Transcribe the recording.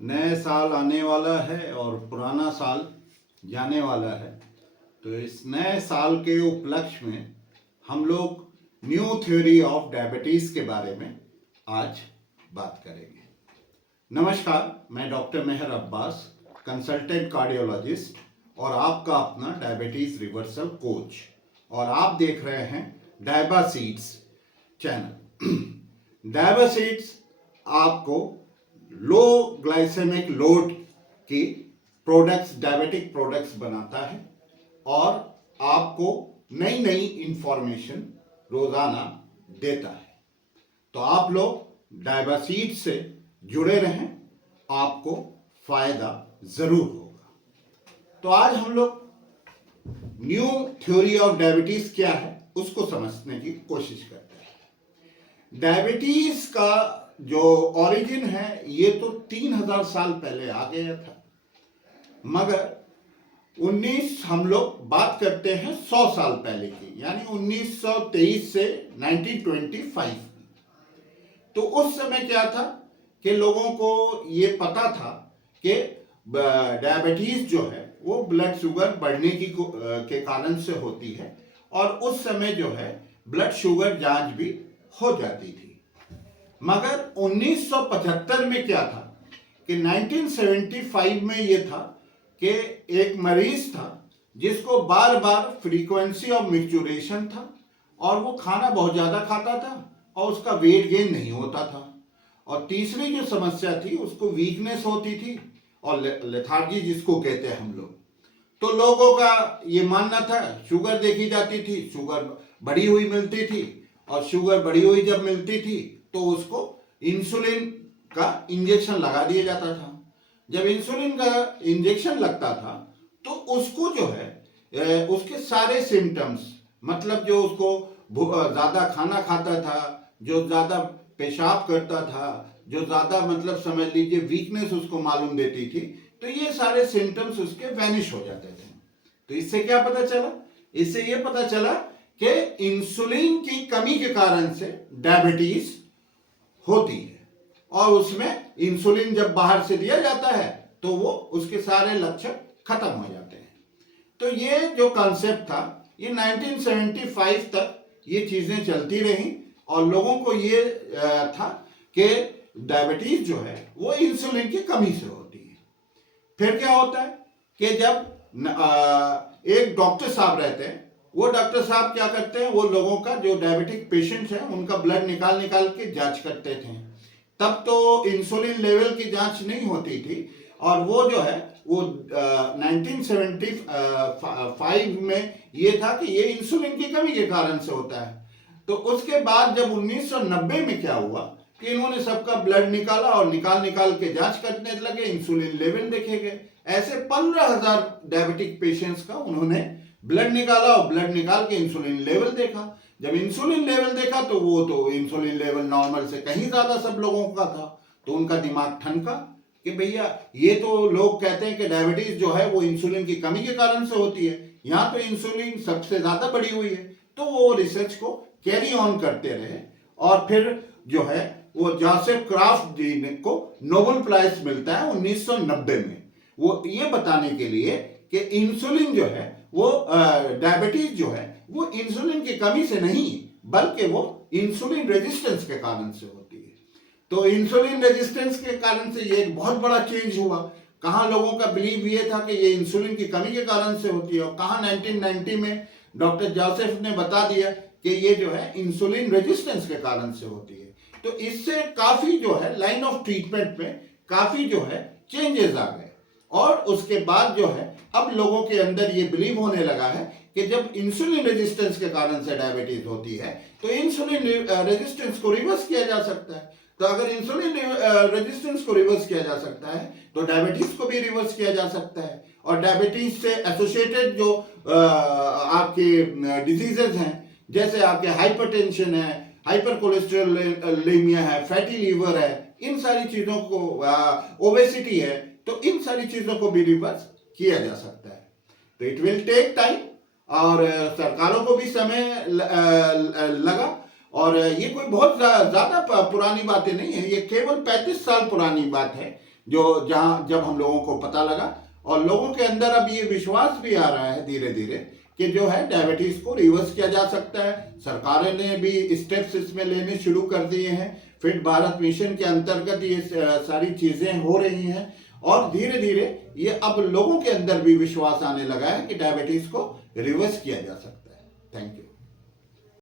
नए साल आने वाला है और पुराना साल जाने वाला है। तो इस नए साल के उपलक्ष्य में हम लोग न्यू थ्योरी ऑफ डायबिटीज़ के बारे में आज बात करेंगे। नमस्कार, मैं डॉक्टर मेहर अब्बास, कंसल्टेंट कार्डियोलॉजिस्ट और आपका अपना डायबिटीज़ रिवर्सल कोच, और आप देख रहे हैं डायबा सीड्स चैनल। डायबा सीड्स आपको लो ग्लाइसेमिक लोड की प्रोडक्ट्स, डायबिटिक प्रोडक्ट्स बनाता है और आपको नई नई इंफॉर्मेशन रोज़ाना देता है। तो आप लोग डायबा सीड से जुड़े रहें, आपको फ़ायदा ज़रूर होगा। तो आज हम लोग न्यू थ्योरी ऑफ डायबिटीज़ क्या है उसको समझने की कोशिश करते हैं। डायबिटीज़ का जो ओरिजिन है ये तो 3000 साल पहले आ गया था, मगर हम लोग बात करते हैं 100 साल पहले की, यानी 1923 से 1925 की। तो उस समय क्या था कि लोगों को ये पता था कि डायबिटीज जो है वो ब्लड शुगर बढ़ने के कारण से होती है, और उस समय जो है ब्लड शुगर जांच भी हो जाती थी। मगर 1975 में क्या था कि 1975 में ये था कि एक मरीज था जिसको बार बार फ्रीक्वेंसी ऑफ मिक्चुरेशन था और वो खाना बहुत ज़्यादा खाता था और उसका वेट गेन नहीं होता था। और तीसरी जो समस्या थी उसको वीकनेस होती थी और लेथार्जी जिसको कहते हैं हम लोग। तो लोगों का ये मानना था, शुगर देखी जाती थी, शुगर बढ़ी हुई मिलती थी, और शुगर बढ़ी हुई जब मिलती थी तो उसको इंसुलिन का इंजेक्शन लगा दिया जाता था। जब इंसुलिन का इंजेक्शन लगता था तो उसको जो है उसके सारे सिम्टम्स, मतलब जो उसको ज़्यादा खाना खाता था, जो ज़्यादा पेशाब करता था, जो ज़्यादा मतलब समझ लीजिए वीकनेस उसको मालूम देती थी, तो ये सारे सिम्टम्स उसके वैनिश हो जाते थे। तो इससे क्या पता चला? इससे ये पता चला कि इंसुलिन की कमी के कारण से डायबिटीज होती है, और उसमें इंसुलिन जब बाहर से दिया जाता है तो वो उसके सारे लक्षण खत्म हो जाते हैं। तो ये जो कॉन्सेप्ट था ये 1975 तक ये चीजें चलती रहीं, और लोगों को ये था कि डायबिटीज जो है वो इंसुलिन की कमी से होती है। फिर क्या होता है कि जब एक डॉक्टर साहब रहते हैं, वो डॉक्टर साहब क्या करते हैं, वो लोगों का जो डायबिटिक पेशेंट है उनका ब्लड निकाल निकाल के जांच करते थे। तब तो इंसुलिन लेवल की जांच नहीं होती थी, और वो जो है वो 1975 में ये था कि ये इंसुलिन की कमी के कारण से होता है। तो उसके बाद जब 1990 में क्या हुआ कि इन्होंने सबका ब्लड निकाला और निकाल निकाल के जांच करने लगे, इंसुलिन लेवल देखे गए। ऐसे 15,000 डायबिटिक पेशेंट्स का उन्होंने ब्लड निकाला और ब्लड निकाल के इंसुलिन लेवल देखा। जब इंसुलिन लेवल देखा तो वो तो इंसुलिन लेवल नॉर्मल से कहीं ज्यादा सब लोगों का था। तो उनका दिमाग ठनका कि भैया ये तो लोग कहते हैं कि डायबिटीज जो है वो इंसुलिन की कमी के कारण से होती है, यहाँ तो इंसुलिन सबसे ज्यादा बढ़ी हुई है। तो वो रिसर्च को कैरी ऑन करते रहे, और फिर जो है वो जोसेफ क्राफ्ट जी को नोबेल प्राइज मिलता है 1990 में, वो ये बताने के लिए कि इंसुलिन जो है वो डायबिटीज जो है वो इंसुलिन की कमी से नहीं बल्कि वो इंसुलिन रेजिस्टेंस के कारण से होती है। तो इंसुलिन रेजिस्टेंस के कारण से ये एक बहुत बड़ा चेंज हुआ। कहाँ लोगों का बिलीव ये था कि ये इंसुलिन की कमी के कारण से होती है, और कहाँ 1990 में डॉक्टर जोसेफ ने बता दिया कि ये जो है इंसुलिन रेजिस्टेंस के कारण से होती है। तो इससे काफी जो है लाइन ऑफ ट्रीटमेंट में काफी जो है चेंजेस आ गए, और उसके बाद जो है अब लोगों के अंदर ये बिलीव होने लगा है कि जब इंसुलिन रेजिस्टेंस के कारण से डायबिटीज होती है तो इंसुलिन रेजिस्टेंस को रिवर्स किया जा सकता है। तो अगर इंसुलिन रेजिस्टेंस को रिवर्स किया जा सकता है तो डायबिटीज को भी रिवर्स किया जा सकता है, और डायबिटीज से एसोसिएटेड जो आपके डिजीजेज हैं, जैसे आपके हाइपरटेंशन है, हाइपर कोलेस्ट्रोलेमिया है, फैटी लीवर है, इन सारी चीजों को, ओबेसिटी है, तो इन सारी चीजों को भी रिवर्स किया जा सकता है। तो इट विल टेक टाइम, और सरकारों को भी समय लगा, और ये कोई बहुत ज्यादा पुरानी बातें नहीं है, ये केवल 35 साल पुरानी बात है जो जहां जब हम लोगों को पता लगा, और लोगों के अंदर अब ये विश्वास भी आ रहा है धीरे धीरे कि जो है डायबिटीज को रिवर्स किया जा सकता है। सरकारें ने भी स्टेप्स इसमें लेने शुरू कर दिए हैं। फिट भारत मिशन के अंतर्गत ये सारी चीजें हो रही हैं, और धीरे धीरे ये अब लोगों के अंदर भी विश्वास आने लगा है कि डायबिटीज को रिवर्स किया जा सकता है। Thank you.